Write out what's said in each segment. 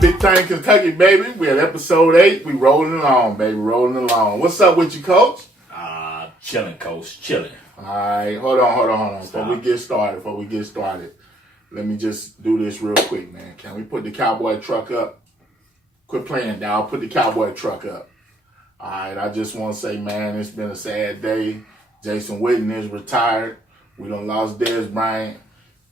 Big Time Kentucky, baby. We're at episode 8. We rolling along, baby. Rolling along. What's up with you, Coach? Chilling, Coach. Chilling. All right. Hold on. Before we get started, let me just do this real quick, man. Can we put the cowboy truck up? Quit playing, dog. Put the cowboy truck up. All right. I just want to say, man, it's been a sad day. Jason Witten is retired. We done lost Dez Bryant.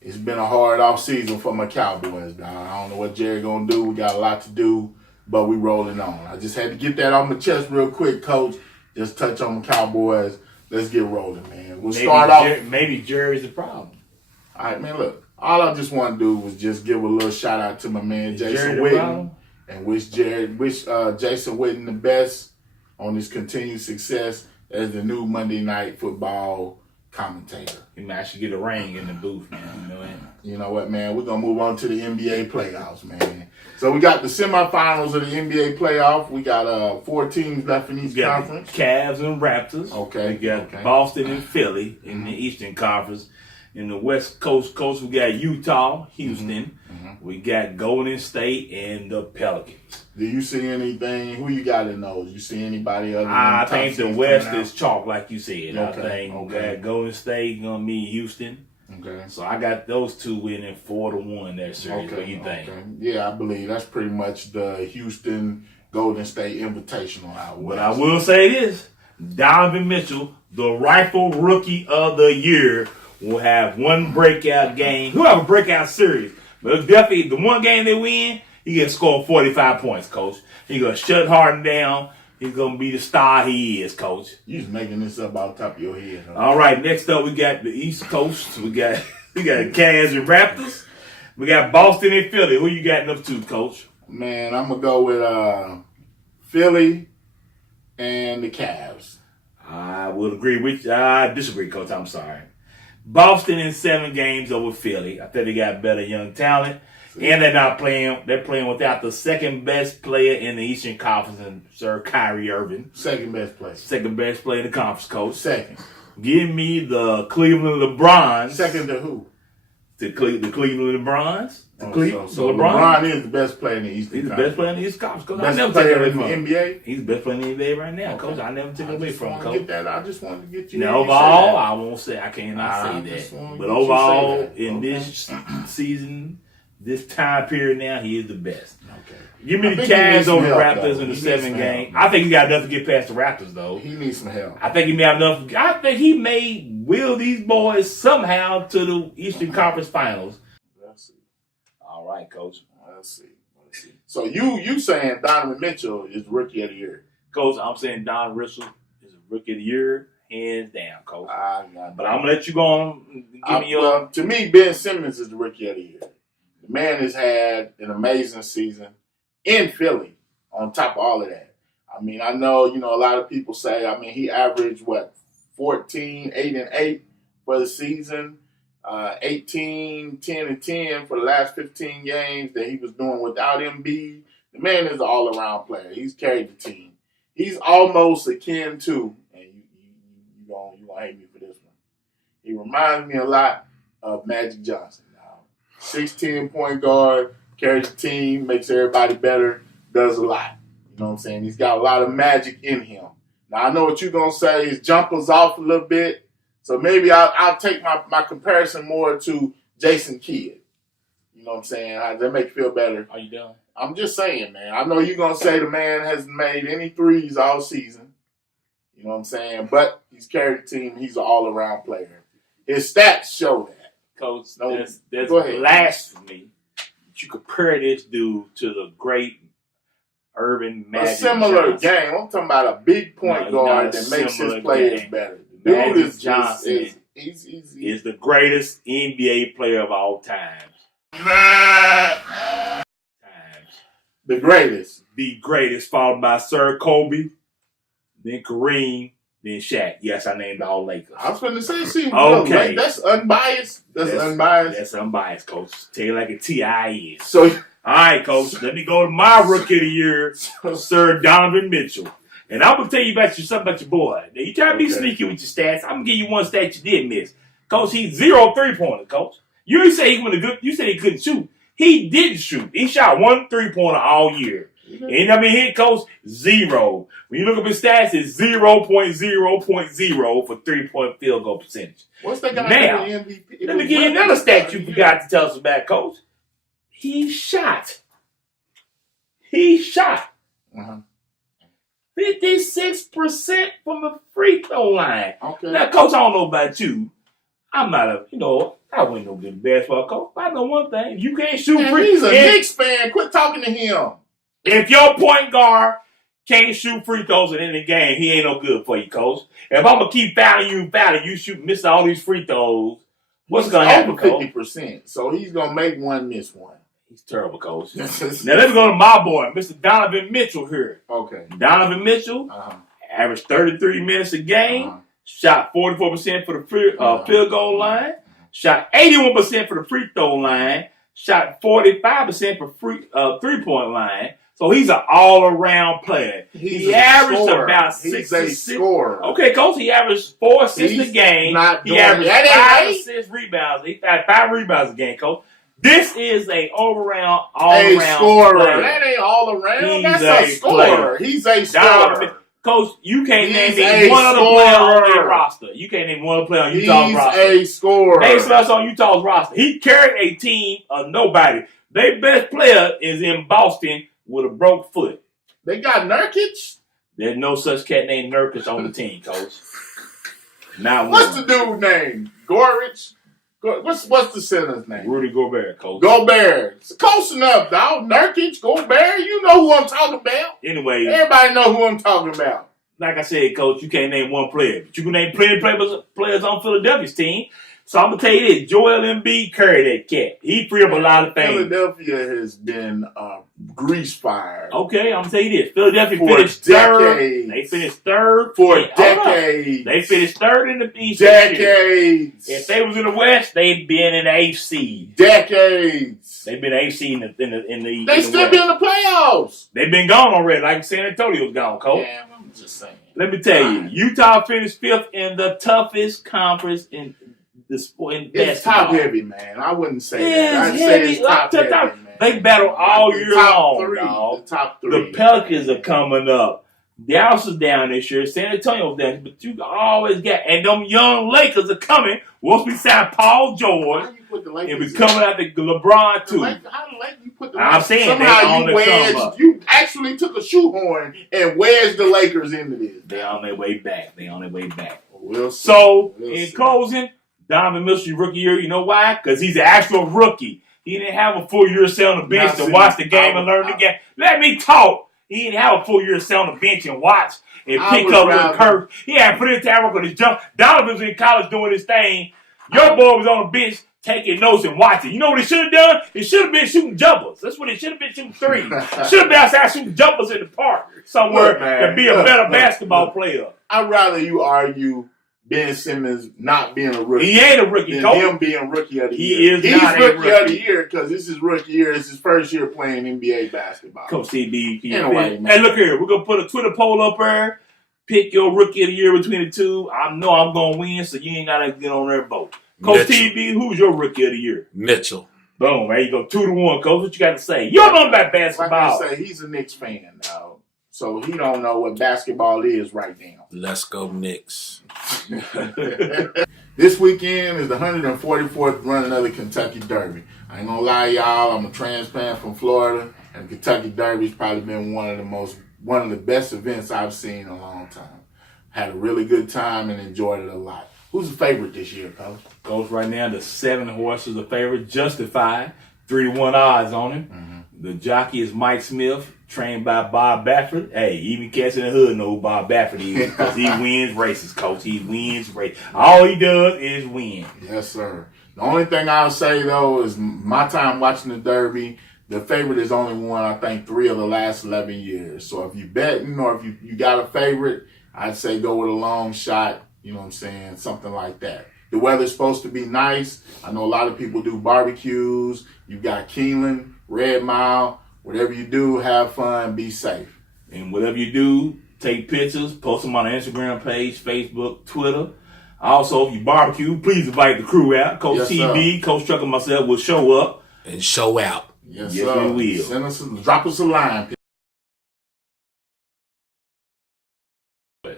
It's been a hard off season for my Cowboys, dog. I don't know what Jerry gonna do. We got a lot to do, but we rolling on. I just had to get that off my chest real quick, Coach. Just touch on the Cowboys. Let's get rolling, man. Start off. Maybe Jerry's the problem. All right, man. Look, all I just want to do was just give a little shout out to my man Jason Witten and wish Jason Witten the best on his continued success as the new Monday Night Football commentator. He might actually get a ring in the booth, man. You know what, man? We're going to move on to the NBA playoffs, man. So we got the semifinals of the NBA playoff. We got 4 teams left in each conference. Cavs and Raptors. Okay. We got Boston and Philly in the Eastern Conference. In the West Coast, we got Utah, Houston. We got Golden State and the Pelicans. Do you see anything? Who you got in those? You see anybody other than I think the West is chalk, like you said. I think that Golden State going to be Houston. Okay. So I got those two winning 4-1 that series. What do you think? Yeah, I believe that's pretty much the Houston Golden State Invitational out west. But I will say this. Donovan Mitchell, the rifle rookie of the year, will have one breakout game. He'll have a breakout series. But it's definitely the one game they win, he can score 45 points, Coach. He's going to shut Harden down. He's going to be the star he is, Coach. You just making this up off the top of your head. Huh? All right, next up we got the East Coast. We got Cavs and Raptors. We got Boston and Philly. Who you got in them two, Coach? Man, I'm going to go with Philly and the Cavs. I will agree with you. I disagree, Coach. I'm sorry. Boston in 7 games over Philly. I think they got better young talent. And they're not playing. They're playing without the second best player in the Eastern Conference, and Sir Kyrie Irving. Second best player. Second best player in the conference, Coach. Second. Give me the Cleveland LeBrons. Second to who? The Cleveland LeBrons. So LeBron is the best player in the Eastern Conference. He's the best player in the Eastern Conference, Coach. Best player in the NBA? He's the best player in the NBA right now, Coach. I never took it away from him, Coach. I just wanted to get you. Now, overall, I won't say, I cannot say that. But overall, in this season, this time period now, he is the best. Okay. Give me the Cavs over the Raptors in the 7 game. I think he got enough to get past the Raptors, though. He needs some help. I think he may have enough. I think he may will these boys somehow to the Eastern Conference Finals. Let's see. All right, Coach. Let's see. So you saying Donovan Mitchell is Rookie of the Year? Coach, I'm saying Donovan Mitchell is a Rookie of the Year, hands down, Coach. But I'm gonna let you go on. Give me your. To me, Ben Simmons is the Rookie of the Year. The man has had an amazing season in Philly. On top of all of that, I mean, I know a lot of people say. I mean, he averaged 14, 8-8 for the season. 18, 10 and 10 for the last 15 games that he was doing without Embiid. The man is an all-around player. He's carried the team. He's almost akin to, and you gonna hate me for this one. He reminds me a lot of Magic Johnson. Now, 6'10" point guard, carries the team, makes everybody better, does a lot. You know what I'm saying? He's got a lot of magic in him. Now, I know what you're gonna say. His jumper's off a little bit. So maybe I'll take my comparison more to Jason Kidd. You know what I'm saying? That make you feel better. Are you done? I'm just saying, man. I know you're going to say the man hasn't made any threes all season. You know what I'm saying? But he's carried the team. He's an all-around player. His stats show that. Coach, there's blasphemy that you compare this dude to the great Urban Magic A similar Johnson. game. I'm talking about a big point guard that makes his players better. Magic Johnson is the greatest NBA player of all times. The greatest. The greatest, followed by Sir Kobe, then Kareem, then Shaq. Yes, I named all Lakers. I was going to say, see, okay. That's unbiased. That's unbiased. That's unbiased, Coach. Tell you like a T.I. is. So, all right, Coach, let me go to my Rookie of the Year, Sir Donovan Mitchell. And I'm going to tell you something about your boy. Now, you try to be sneaky with your stats. I'm going to give you one stat you did miss. Coach, he's 0 3-pointer, Coach. You say he couldn't shoot. He didn't shoot. He shot 1 3-pointer all year. And I mean, hit Coach 0. When you look up his stats, it's 0.0.0 for 3-point field goal percentage. What's that guy now? MVP? Let me give you another stat you forgot to tell us about, Coach. He shot. 56% from the free throw line. Okay. Now, Coach, I don't know about you. I'm not I wasn't no good basketball coach. But I know one thing. You can't shoot free. He's a Knicks fan. Quit talking to him. If your point guard can't shoot free throws in any game, he ain't no good for you, Coach. If I'm going to keep fouling you miss all these free throws, what's going to happen, Coach? 50%. So he's going to make one, miss one. He's terrible, Coach. Now, let's go to my boy, Mr. Donovan Mitchell here. Okay. Donovan Mitchell averaged 33 minutes a game, shot 44% for the field goal line, shot 81% for the free throw line, shot 45% for three-point line. So he's an all-around player. He averaged scorer. about He's 6 a assists. scorer. Okay, Coach, he averaged 4 assists a game. He averaged 5 assists, rebounds. He had 5 rebounds a game, Coach. This is a all-around scorer. player. That ain't all around. That's a a scorer. He's a scorer. Coach, you can't name one other player on their roster. You can't name one other player on Utah's roster. He's a scorer. Name somebody else on Utah's roster. He carried a team of nobody. Their best player is in Boston with a broke foot. They got Nurkic? There's no such cat named Nurkic on the team, Coach. Not What's one. the dude name? Gorich? What's the center's name? Rudy Gobert, Coach. Gobert. It's close enough, dog. Nurkic, Gobert. You know who I'm talking about. Anyway. Everybody know who I'm talking about. Like I said, Coach, you can't name one player. But you can name plenty of players on Philadelphia's team. So I'm going to tell you this. Joel Embiid carried that cat. He free up a lot of things. Philadelphia has been grease fire. Okay, I'm going to tell you this. Philadelphia for finished decades. third. They finished third. For decades. They finished third in the East. Decades. If they was in the West, they'd been in the eighth seed. Decades. They've been eighth seed in the They still be in the playoffs. They've been gone already, like San Antonio's gone, Coach. Yeah, I'm just saying. Let me tell you, Utah finished 5th in the toughest conference in the sport. It's top heavy, man. I wouldn't say that. I'd say it's top heavy, man. They battle all year long, dog. The top 3. The Pelicans are coming up. Dallas is down this year. San Antonio's down. But you always got, and them young Lakers are coming. Once we sign Paul George, and we coming out the LeBron too. How the Lakers you put the I'm saying somehow you actually took a shoehorn and wedged the Lakers into this. They on their way back. We'll see. So in closing, Donovan Mitchell rookie year. You know why? Because he's an actual rookie. He didn't have a full year sit on the bench to watch the game and learn the game. Let me talk. He didn't have a full year sit on the bench and watch and pick up with Kirk. He had put in time work on his jump. Donovan's in college doing his thing. Your boy was on the bench taking notes and watching. You know what he should have done? He should have been shooting jumpers. That's what he should have been shooting threes. Should have been outside shooting jumpers in the park somewhere to be a better basketball player. I'd rather you argue Ben Simmons not being a rookie. He ain't a rookie, Coach. Him being rookie of the year. He's not rookie of the year because this is rookie year. It's his first year playing NBA basketball. Coach CB. Anyway, man. Hey, look here. We're going to put a Twitter poll up there. Pick your rookie of the year between the two. I know I'm going to win, so you ain't got to get on there and vote. Coach TV, who's your rookie of the year? Mitchell. Boom. There you go. 2-1, Coach. What you got to say? You don't know about basketball. Like I say, he's a Knicks fan now. So he don't know what basketball is right now. Let's go Knicks. This weekend is the 144th running of the Kentucky Derby. I ain't gonna lie, y'all. I'm a transplant from Florida, and the Kentucky Derby's probably been one of the best events I've seen in a long time. Had a really good time and enjoyed it a lot. Who's the favorite this year, Coach? Coach, right now the 7 horse is the favorite, justified. 3-1 odds on him. Mm-hmm. The jockey is Mike Smith, trained by Bob Baffert. Hey, even cats in the hood know who Bob Baffert is because he wins races, Coach. He wins races. All he does is win. Yes, sir. The only thing I'll say, though, is my time watching the Derby, the favorite is only won, I think, 3 of the last 11 years. So if you betting or if you got a favorite, I'd say go with a long shot, you know what I'm saying, something like that. The weather's supposed to be nice. I know a lot of people do barbecues. You've got Keeneland, Red Mile. Whatever you do, have fun, be safe. And whatever you do, take pictures, post them on the Instagram page, Facebook, Twitter. Also, if you barbecue, please invite the crew out. Coach TB, Coach Truck, and myself will show up. and show out. Yes, Yes, sir. we will. Send us, drop us a line.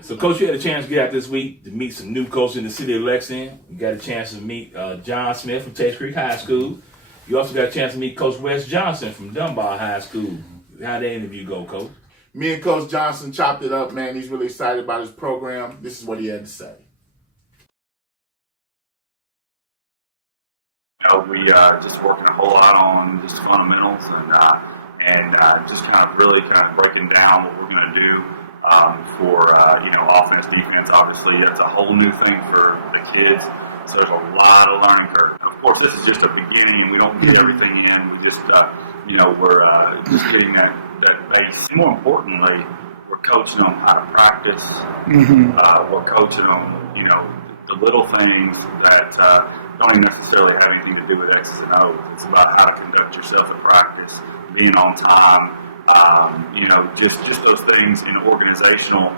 So, Coach, you had a chance to get out this week to meet some new coaches in the city of Lexington. You got a chance to meet John Smith from Tates Creek High School. You also got a chance to meet Coach Wes Johnson from Dunbar High School. How'd that interview go, Coach? Me and Coach Johnson chopped it up, man. He's really excited about his program. This is what he had to say. We just working a whole lot on just fundamentals and just kind of breaking down what we're going to do for offense, defense. Obviously, that's a whole new thing for the kids. So there's a lot of learning curve. Of course, this is just a beginning. We don't get everything in. We just we're just getting that base. More importantly, we're coaching them how to practice. We're coaching them, the little things that don't even necessarily have anything to do with X's and O's. It's about how to conduct yourself at practice, being on time, just those things in organizational.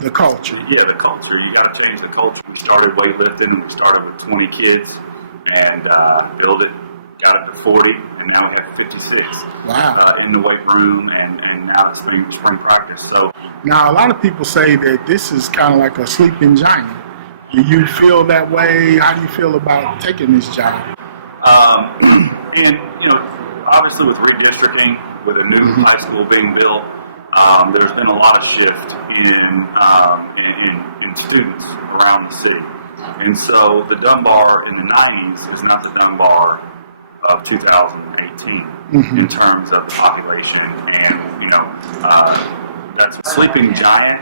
The culture. Yeah, the culture. You got to change the culture. We started weightlifting, and we started with 20 kids, and built it, got it to 40, and now we have 56 in the weight room, and now it's spring practice. So now, a lot of people say that this is kind of like a sleeping giant. Do you feel that way? How do you feel about taking this job? And obviously with redistricting, with a new high school being built, there's been a lot of shift in students around the city. And so the Dunbar in the 90s is not the Dunbar of 2018 in terms of the population. And, that's a sleeping giant.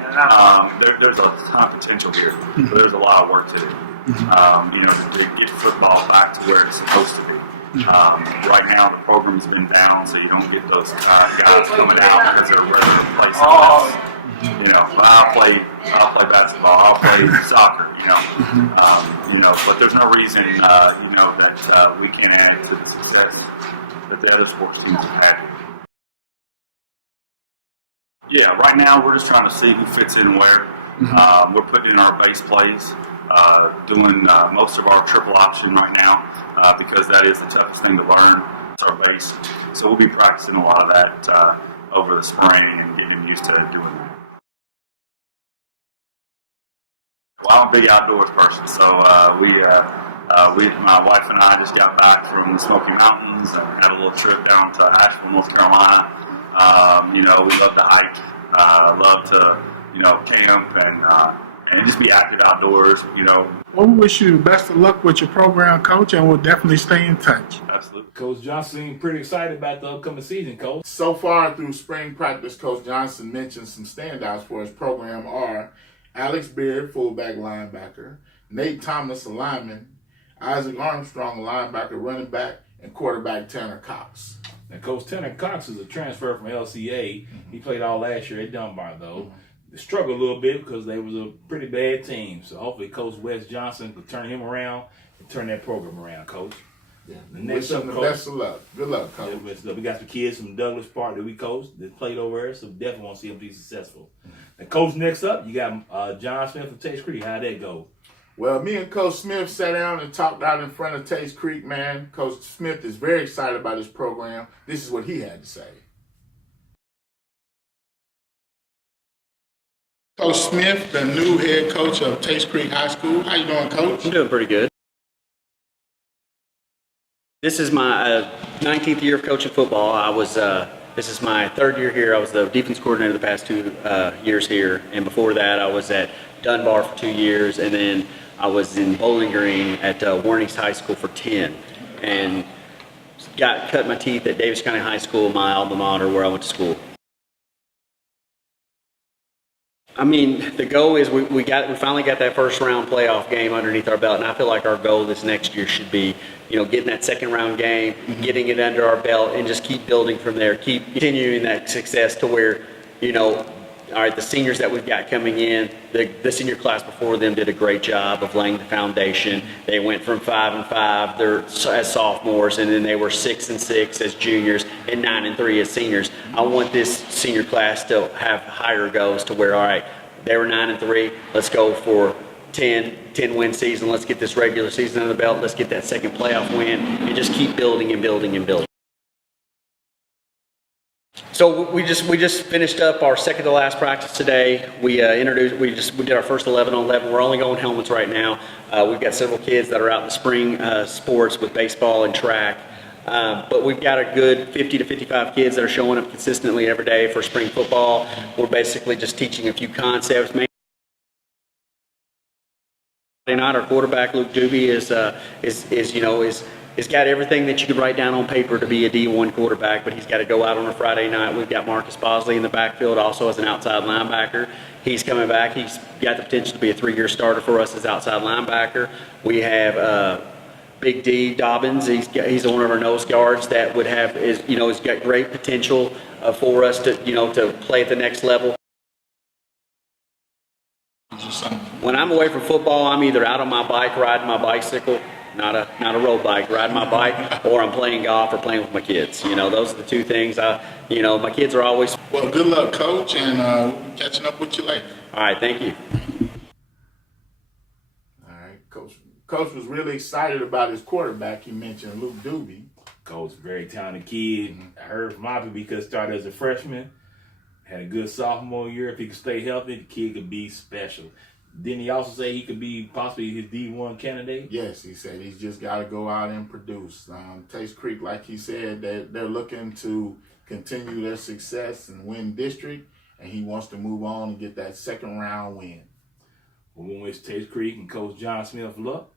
There's a ton of potential here, but there's a lot of work to do. To get football back to where it's supposed to be. Right now, the program's been down, so you don't get those guys coming out because they're ready to play something else. I'll play basketball, I'll play soccer. But there's no reason, that we can't add to the success that the other sports teams have had. Yeah, right now we're just trying to see who fits in where. We're putting in our base plays, doing most of our triple option right now because that is the toughest thing to learn. It's our base. So we'll be practicing a lot of that over the spring and getting used to doing that. Well, I'm a big outdoors person, so my wife and I just got back from the Smoky Mountains and had a little trip down to Asheville, North Carolina. We love to hike, love to, camp and just be active outdoors, Well, we wish you the best of luck with your program, Coach, and we'll definitely stay in touch. Absolutely. Coach Johnson seemed pretty excited about the upcoming season, Coach. So far through spring practice, Coach Johnson mentioned some standouts for his program are Alex Beard, fullback linebacker, Nate Thomas, a lineman, Isaac Armstrong, a linebacker, running back, and quarterback Tanner Cox. Now, Coach Tanner Cox is a transfer from LCA. He played all last year at Dunbar, though. They struggled a little bit because they was a pretty bad team. So hopefully Coach Wes Johnson could turn him around and turn that program around, Coach. Yeah. The next Wish up, him the Coach, best of luck. Good luck, Coach. we got some kids from Douglas Park that we coached that played over there, so we definitely want to see them be successful. Now, Coach, next up, you got John Smith from Tates Creek. How'd that go? Well, me and Coach Smith sat down and talked out in front of Tates Creek, man. Coach Smith is very excited about his program. This is what he had to say. Coach Smith, the new head coach of Tates Creek High School. How you doing, Coach? I'm doing pretty good. This is my 19th year of coaching football. This is my third year here. I was the defense coordinator the past 2 years here, and before that I was at Dunbar for 2 years, and then I was in Bowling Green at Warren East High School for 10, and cut my teeth at Davis County High School, my alma mater, where I went to school. I mean, the goal is we finally got that first round playoff game underneath our belt, and I feel like our goal this next year should be, getting that second round game, getting it under our belt, and just keep building from there, keep continuing that success to where, all right, the seniors that we've got coming in, the senior class before them did a great job of laying the foundation. They went from 5-5 as sophomores, and then they were 6-6 as juniors and 9-3 as seniors. I want this senior class to have higher goals to where, all right, they were 9-3. Let's go for 10 win season. Let's get this regular season under the belt. Let's get that second playoff win and just keep building and building and building. So we just finished up our second to last practice today. We did our first 11 on 11. We're only going helmets right now. We've got several kids that are out in the spring sports with baseball and track. But we've got a good 50 to 55 kids that are showing up consistently every day for spring football. We're basically just teaching a few concepts. Not our quarterback Luke Doobie has got everything that you could write down on paper to be a D1 quarterback, but he's got to go out on a Friday night. We've got Marcus Bosley in the backfield also as an outside linebacker. He's coming back. He's got the potential to be a 3-year starter for us as outside linebacker. We have Big D Dobbins. He's one of our nose guards that he's got great potential for us to play at the next level. When I'm away from football, I'm either out on my bike riding my bicycle, not a road bike, riding my bike, or I'm playing golf or playing with my kids. Those are the two things. My kids are always. Well, good luck, Coach, and we'll be catching up with you later. All right, thank you. All right, Coach was really excited about his quarterback. He mentioned Luke Doobie. Coach, very talented kid. I heard from my people he could start as a freshman. Had a good sophomore year. If he could stay healthy, the kid could be special. Didn't he also say he could be possibly his D1 candidate? Yes, he said he's just got to go out and produce. Taste Creek, like he said, they're looking to continue their success and win district, and he wants to move on and get that second round win. We want to wish Taste Creek and Coach John Smith luck.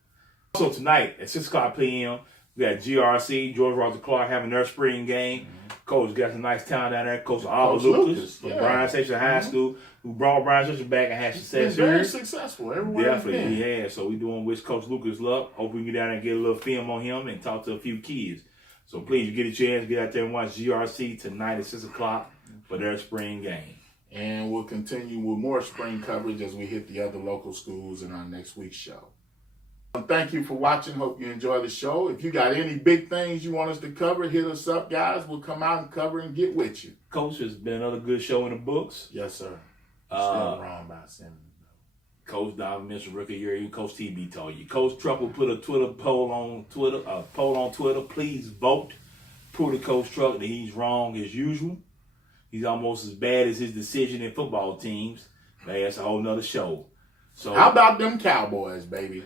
Also tonight at 6 o'clock p.m., we got GRC, George Roger Clark, having their spring game. Coach got some nice talent down there. Coach Lucas from Bryan Station High School, who brought Bryan Station back and had success here. Very successful. Everywhere Definitely, he has. So we do want to wish Coach Lucas luck. Hope we can get down there and get a little film on him and talk to a few kids. So please, you get a chance, get out there and watch GRC tonight at 6 o'clock for their spring game. And we'll continue with more spring coverage as we hit the other local schools in our next week's show. Thank you for watching. Hope you enjoy the show. If you got any big things you want us to cover, hit us up, guys. We'll come out and cover and get with you. Coach, it's been another good show in the books. Yes, sir. Still wrong about Simmons. Coach Dobbin mentioned rookie year. Even Coach TB told you. Coach Truck will put a poll on Twitter. Please vote. Prove to Coach Truck that he's wrong as usual. He's almost as bad as his decision in football teams. But that's a whole nother show. So how about them Cowboys, baby?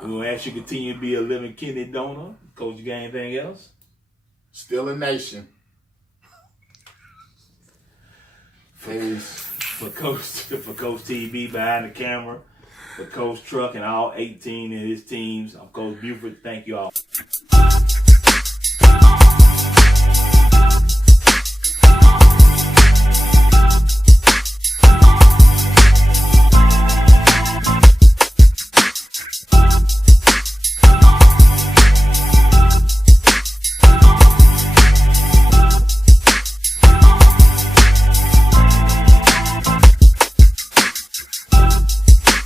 We're going to ask you to continue to be a living kidney donor. Coach, you got anything else? Still a nation. For Coach TB behind the camera, for Coach Truck and all 18 of his teams, I'm Coach Buford. Thank you all.